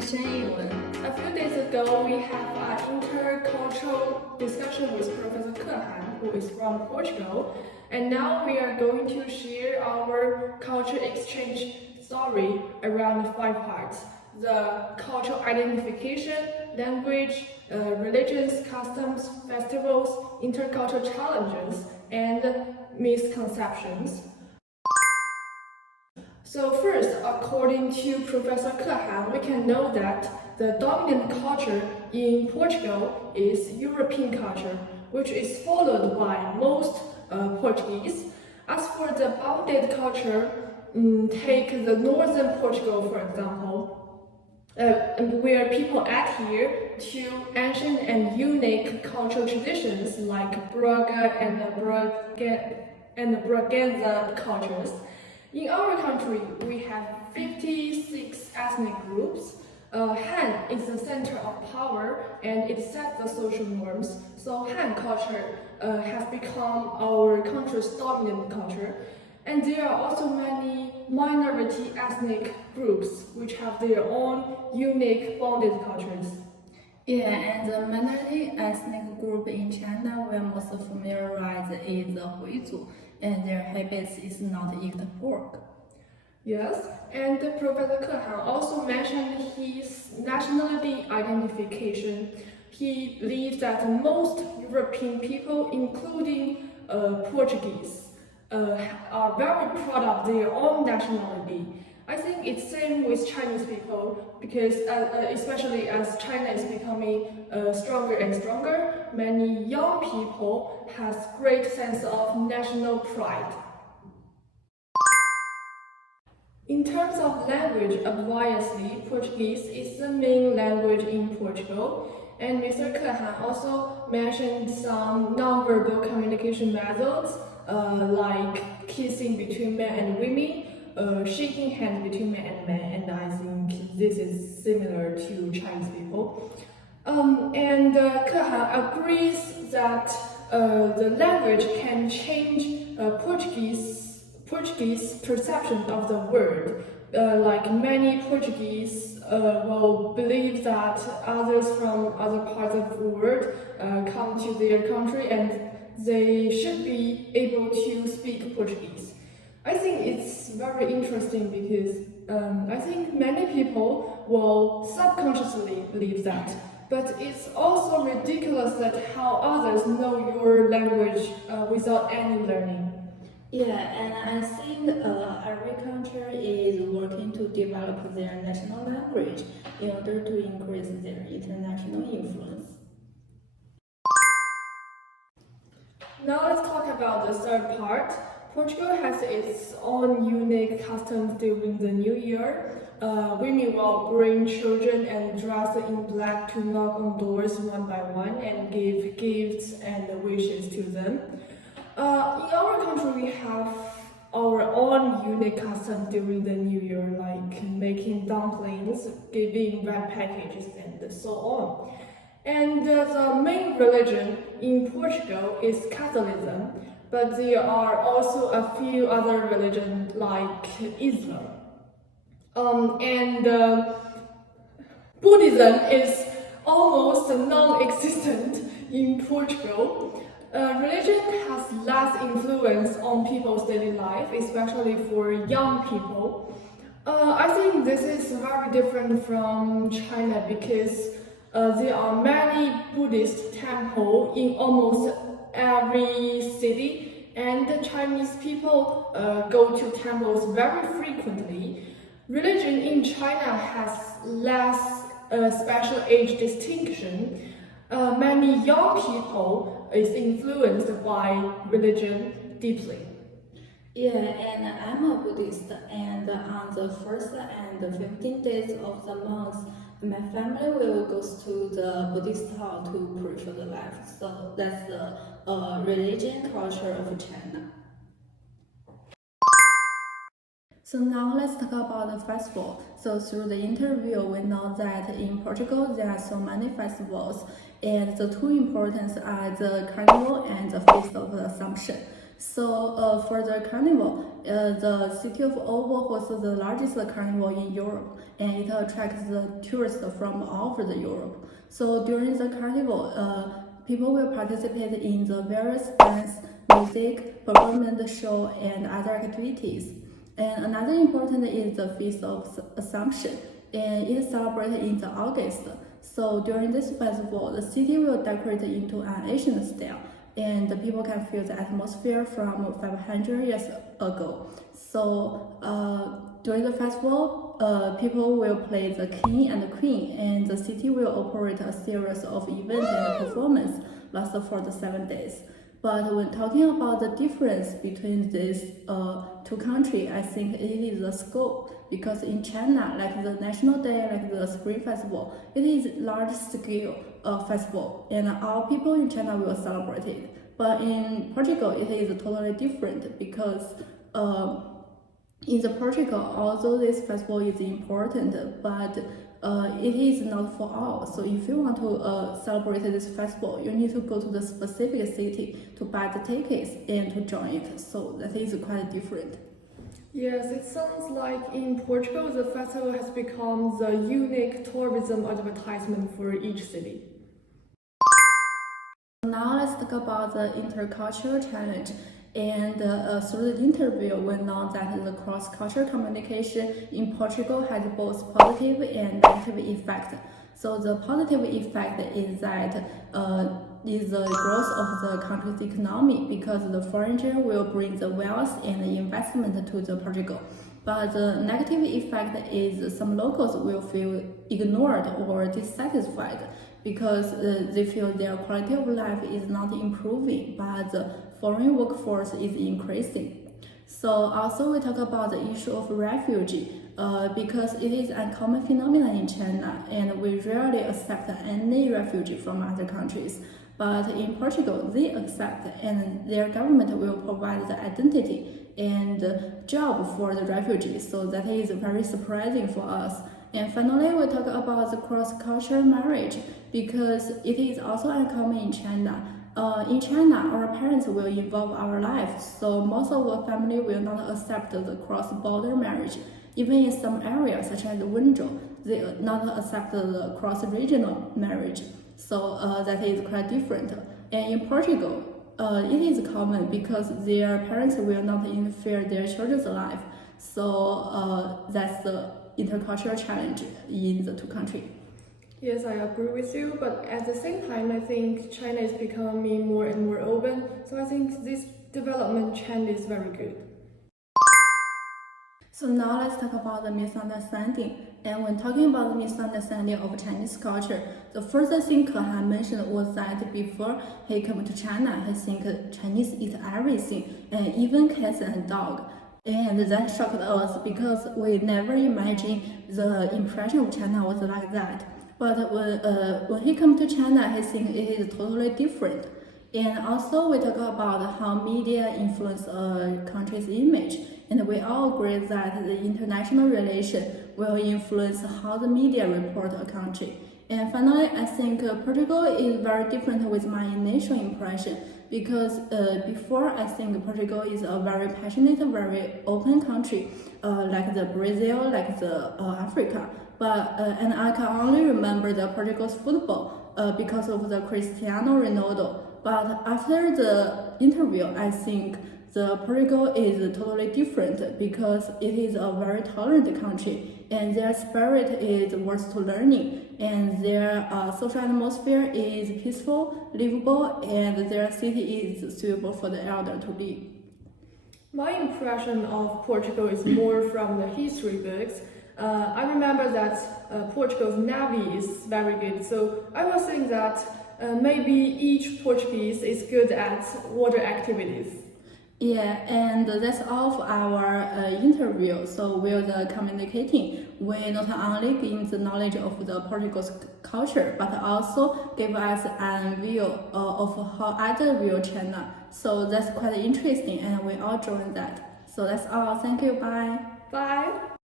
深英文。A few days ago, we have an intercultural discussion with Professor Kehan, who is from Portugal, and now we are going to share our culture exchange story around 5 parts: the cultural identification, language, religions, customs, festivals, intercultural challenges, and misconceptions. So first, according to Professor Kehan, we can know that the dominant culture in Portugal is European culture, which is followed by most Portuguese. As for the bounded culture, take the northern Portugal, for example, where people adhere to ancient and unique cultural traditions like Braga and the Braganza cultures. In our country, we have 56 ethnic groups. Han is the center of power and it sets the social norms. So Han culture has become our country's dominant culture. And there are also many minority ethnic groups which have their own unique bonded cultures. Yeah, and the minority ethnic group in China we are most familiarized is the Huizu, and their habits is not eat pork. Yes, and Professor Kehan also mentioned his nationality identification. He believes that most European people, including Portuguese, are very proud of their own nationality. I think it's same with Chinese people because especially as China is becoming stronger and stronger, many young people has great sense of national pride. In terms of language, obviously, Portuguese is the main language in Portugal, and Mr. Kehan also mentioned some nonverbal communication methods like kissing between men and women, shaking hands between men and men, and I think this is similar to Chinese people. Kehan agrees that the language can change Portuguese perception of the word. Like many Portuguese will believe that others from other parts of the world come to their country and they should be able to speak Portuguese. I think it's very interesting because I think many people will subconsciously believe that. But it's also ridiculous that how others know your language without any learning. Yeah, and I think every country is working to develop their national language in order to increase their international influence. Now let's talk about the third part. Portugal has its own unique customs during the New Year. Women will bring children and dress in black to knock on doors one by one and give gifts and wishes to them. In our country, we have our own unique customs during the New Year, like making dumplings, giving red packages, and so on. And the main religion in Portugal is Catholicism, but there are also a few other religions like Islam. Buddhism is almost non-existent in Portugal. Religion has less influence on people's daily life, especially for young people. I think this is very different from China because there are many Buddhist temples in almost every city, and the Chinese people go to temples very frequently. Religion in China has less special age distinction. Many young people is influenced by religion deeply. Yeah, and I'm a Buddhist, and on the first and 15 days of the month, my family will go to the Buddhist hall to pray for the life. So that's the religion culture of China. So now let's talk about the festival. So through the interview, we know that in Portugal there are so many festivals, and the two important are the Carnival and the Feast of the Assumption. So for the carnival, the city of Oval hosts the largest carnival in Europe, and it attracts the tourists from all over the Europe. So during the carnival, people will participate in the various dance, music, performance show, and other activities. And another important is the Feast of Assumption, and it is celebrated in the August. So during this festival, the city will decorate into an Asian style, and the people can feel the atmosphere from 500 years ago. So during the festival, people will play the king and the queen, and the city will operate a series of events and performance lasted for the 7 days. But when talking about the difference between these two countries, I think it is the scope. Because in China, like the National Day, like the Spring Festival, it is large scale festival, and all people in China will celebrate it. But in Portugal, it is totally different because in the Portugal, although this festival is important, but it is not for all. So if you want to celebrate this festival, you need to go to the specific city to buy the tickets and to join it. So that is quite different. Yes, it sounds like in Portugal, the festival has become the unique tourism advertisement for each city. Now let's talk about the intercultural challenge. And through the interview, we know that the cross-cultural communication in Portugal has both positive and negative effect. So the positive effect is that is the growth of the country's economy because the foreigner will bring the wealth and the investment to the Portugal. But the negative effect is some locals will feel ignored or dissatisfied because they feel their quality of life is not improving, but the foreign workforce is increasing. So also we talk about the issue of refugee because it is a common phenomenon in China and we rarely accept any refugee from other countries. But in Portugal, they accept and their government will provide the identity and job for the refugees. So that is very surprising for us. And finally, we talk about the cross-cultural marriage because it is also uncommon in China. In China, our parents will involve our life, so most of the family will not accept the cross-border marriage. Even in some areas, such as Wenzhou, they not accept the cross-regional marriage. So that is quite different. And in Portugal, it is common because their parents will not interfere their children's life. So that's the intercultural challenge in the two countries. Yes, I agree with you, but at the same time, I think China is becoming more and more open, so I think this development trend is very good. So now let's talk about the misunderstanding. And when talking about the misunderstanding of Chinese culture, the first thing Ke Han mentioned was that before he came to China, he think Chinese eat everything, and even cats and dogs. And that shocked us because we never imagined the impression of China was like that. But when he come to China, he think it is totally different. And also we talk about how media influence a country's image. And we all agree that the international relation will influence how the media report a country. And finally, I think Portugal is very different with my initial impression because before I think Portugal is a very passionate, very open country, like the Brazil, like the Africa. But and I can only remember the Portugal's football because of the Cristiano Ronaldo. But after the interview, I think the Portugal is totally different because it is a very tolerant country and their spirit is worth to learning and their social atmosphere is peaceful, livable, and their city is suitable for the elder to live. My impression of Portugal is more from the history books. I remember that Portugal's navy is very good, so I was saying that maybe each Portuguese is good at water activities. Yeah, and that's all for our interview. So with the communicating, we not only gain the knowledge of the Portugal's culture, but also give us a view of how other view China. So that's quite interesting, and we all join that. So that's all. Thank you. Bye. Bye.